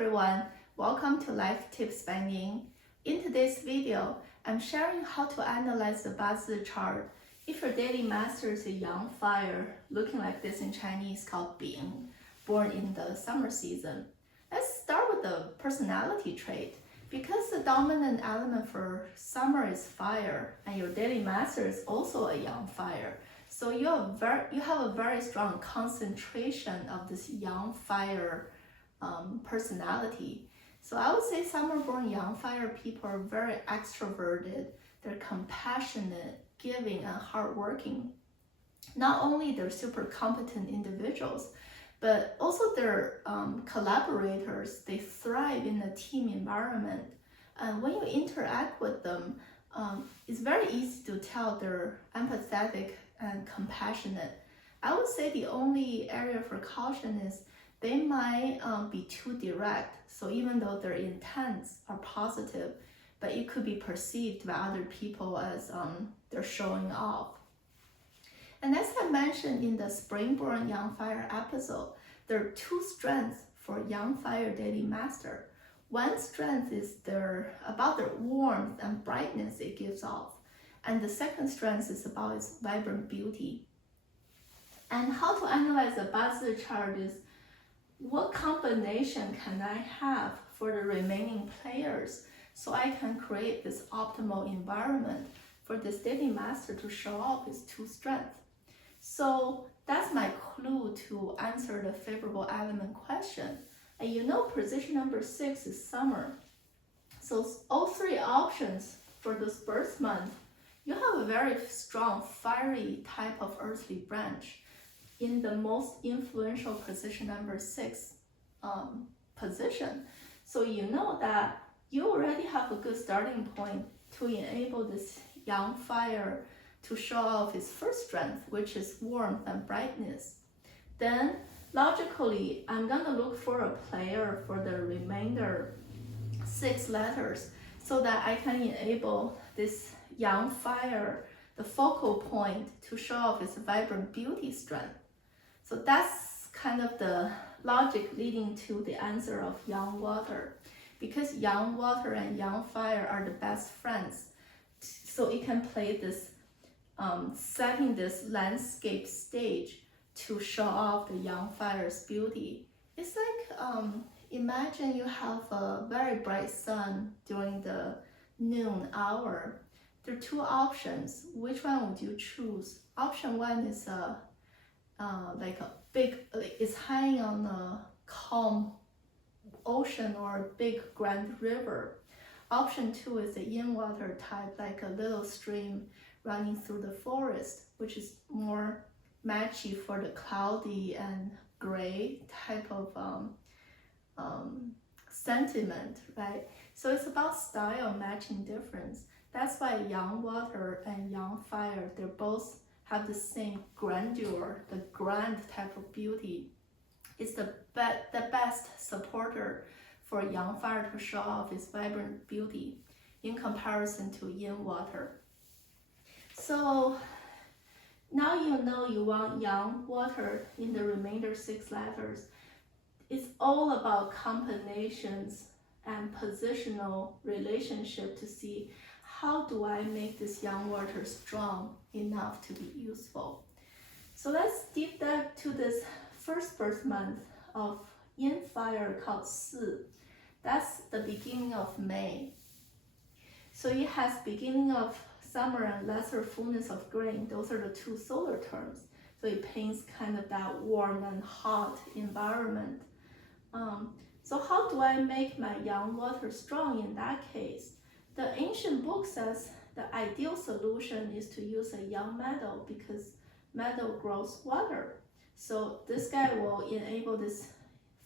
everyone, welcome to Life Tips by Ning. In today's video, I'm sharing how to analyze the Bazi chart if your daily master is a Yang Fire, looking like this in Chinese called Bing, born in the summer season. Let's start with the personality trait. Because the dominant element for summer is fire, and your daily master is also a Yang Fire, so you have a very strong concentration of this Yang Fire personality. So I would say summer-born Yang Fire people are very extroverted, they're compassionate, giving, and hardworking. Not only they're super competent individuals, but also they're collaborators. They thrive in a team environment. And when you interact with them, it's very easy to tell they're empathetic and compassionate. I would say the only area for caution is they might be too direct. So even though their intents are positive, but it could be perceived by other people as they're showing off. And as I mentioned in the Springborn Yang Fire episode, there are two strengths for Yang Fire daily master. One strength is about their warmth and brightness it gives off. And the second strength is about its vibrant beauty. And how to analyze the Bazi chart is, what combination can I have for the remaining players so I can create this optimal environment for this daily master to show off his two strengths? So that's my clue to answer the favorable element question. And you know position number 6 is summer. So all three options for this birth month, you have a very strong fiery type of earthly branch in the most influential position number 6 position. So you know that you already have a good starting point to enable this Yang Fire to show off its first strength, which is warmth and brightness. Then logically, I'm gonna look for a player for the remainder 6 letters so that I can enable this Yang Fire, the focal point, to show off its vibrant beauty strength. So that's kind of the logic leading to the answer of Yang Water. Because Yang Water and Yang Fire are the best friends, so it can play this setting this landscape stage to show off the Yang Fire's beauty. It's like imagine you have a very bright sun during the noon hour. There are two options. Which one would you choose? Option 1 is like a big, it's hanging on a calm ocean or a big grand river. Option 2 is a Yin Water type, like a little stream running through the forest, which is more matchy for the cloudy and gray type of sentiment, right? So it's about style matching difference. That's why Yang Water and Yang Fire, they both have the same grandeur, the grand type of beauty. It's the best supporter for Yang Fire to show off its vibrant beauty in comparison to Yin Water. So now you know you want Yang Water in the remainder 6 letters. It's all about combinations and positional relationship to see how do I make this Yang Water strong enough to be useful. So let's deep dive to this first birth month of Yin Fire called Si. That's the beginning of May. So it has beginning of summer and lesser fullness of grain. Those are the two solar terms. So it paints kind of that warm and hot environment. So how do I make my Yang Water strong in that case? The ancient book says the ideal solution is to use a young meadow because meadow grows water. So this guy will enable this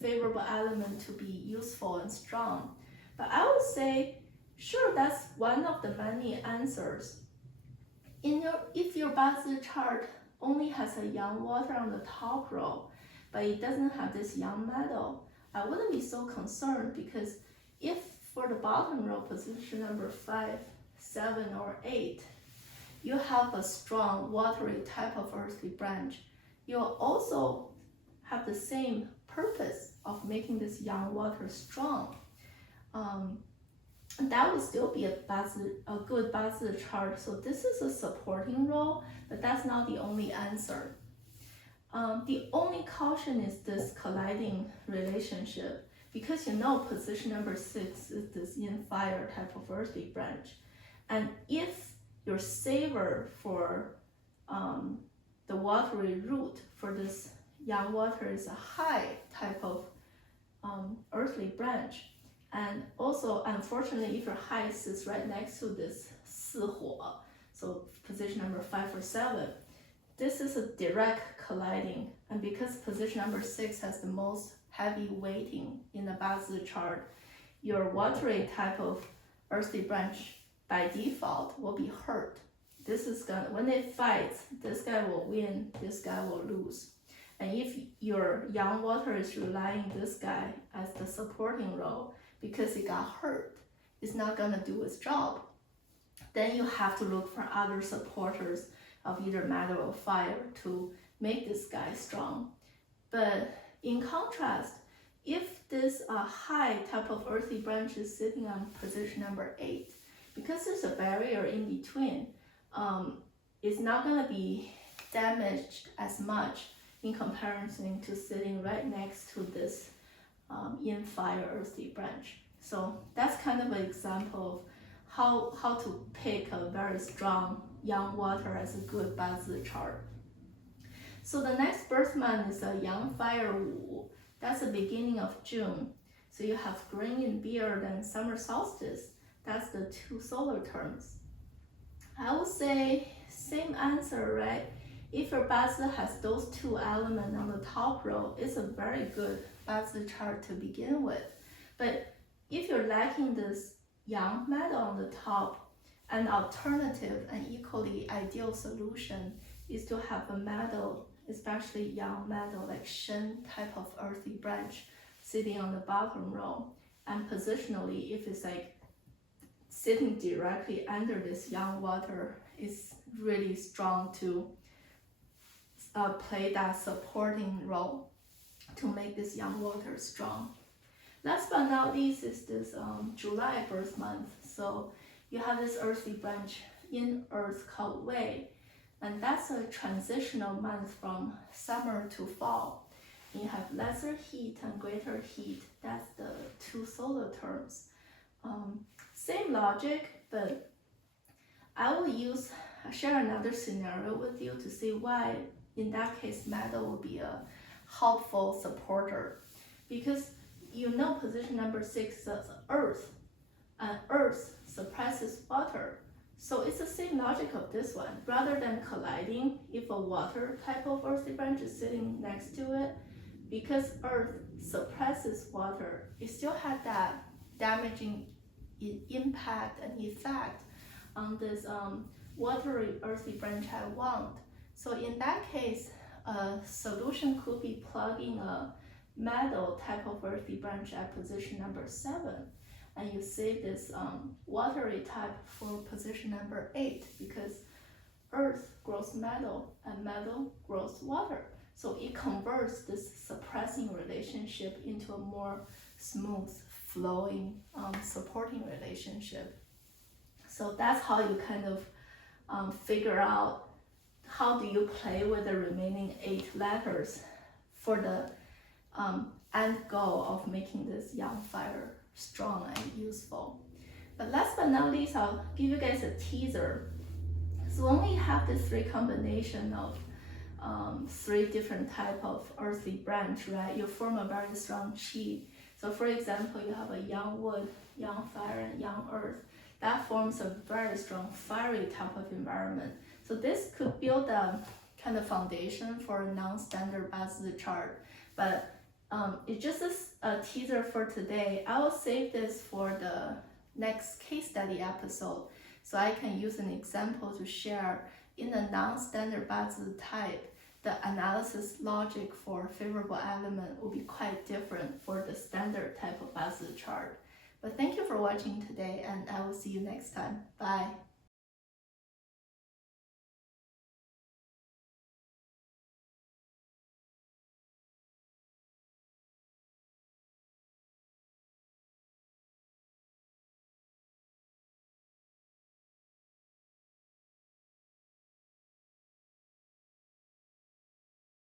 favorable element to be useful and strong. But I would say, sure, that's one of the many answers. If your Bazi chart only has a Yang Water on the top row, but it doesn't have this Yang Meadow, I wouldn't be so concerned, because if for the bottom row, position number 5, 7, or 8, you have a strong watery type of earthly branch, you'll also have the same purpose of making this yang water strong. That would still be a good bazi chart. So this is a supporting role, but that's not the only answer. The only caution is this colliding relationship, because you know position number 6 is this Yin Fire type of earthly branch. And if your saver for the watery root for this yang water is a high type of earthly branch, and also unfortunately if your high sits right next to this 四火, so position number 5 or 7, this is a direct colliding, and because position number 6 has the most heavy weighting in the bazi chart, your watery type of earthly branch by default will be hurt. This is gonna, when it fights, this guy will win, this guy will lose. And if your yang water is relying this guy as the supporting role because it got hurt, it's not gonna do its job. Then you have to look for other supporters of either metal or fire to make this guy strong. But in contrast, if this high type of earthy branch is sitting on position number 8, because there's a barrier in between, it's not going to be damaged as much in comparison to sitting right next to this Yin Fire earthy branch. So that's kind of an example of how to pick a very strong yang water as a good bazi chart. So the next birth month is a Yang Fire Wu. That's the beginning of June. So you have green in beard and summer solstice. That's the 2 solar terms. I would say same answer, right? If your bazi has those 2 elements on the top row, it's a very good bazi chart to begin with. But if you're lacking this yang metal on the top, an alternative and equally ideal solution is to have a metal, especially yang metal like Shen type of earthy branch sitting on the bottom row. And positionally, if it's like sitting directly under this yang water, is really strong to play that supporting role to make this yang water strong. Last but not least is this July birth month. So you have this earthy branch in Earth called Wei, and that's a transitional month from summer to fall. You have lesser heat and greater heat. That's the 2 solar terms. Same logic, but I will share another scenario with you to see why in that case metal will be a helpful supporter. Because you know position number 6 is earth, and earth suppresses water. So it's the same logic of this one. Rather than colliding, if a water type of earthy branch is sitting next to it, because earth suppresses water, it still had that damaging impact and effect on this watery earthy branch I want. So in that case, a solution could be plugging a metal type of earthy branch at position number 7, and you save this watery type for position number 8, because earth grows metal and metal grows water. So it converts this suppressing relationship into a more smooth, flowing, supporting relationship. So that's how you kind of figure out how do you play with the remaining 8 letters for the end goal of making this Yang Fire strong and useful. But last but not least, I'll give you guys a teaser. So when we have this 3 combination of 3 different type of earthy branch, right, you form a very strong qi. So for example, you have a Yang Wood, Yang Fire, and Yang Earth. That forms a very strong fiery type of environment. So this could build a kind of foundation for a non-standard bazi chart. But it's just a teaser for today. I will save this for the next case study episode, so I can use an example to share in the non-standard bazi type. The analysis logic for favorable element will be quite different for the standard type of bazi chart. But thank you for watching today, and I will see you next time. Bye.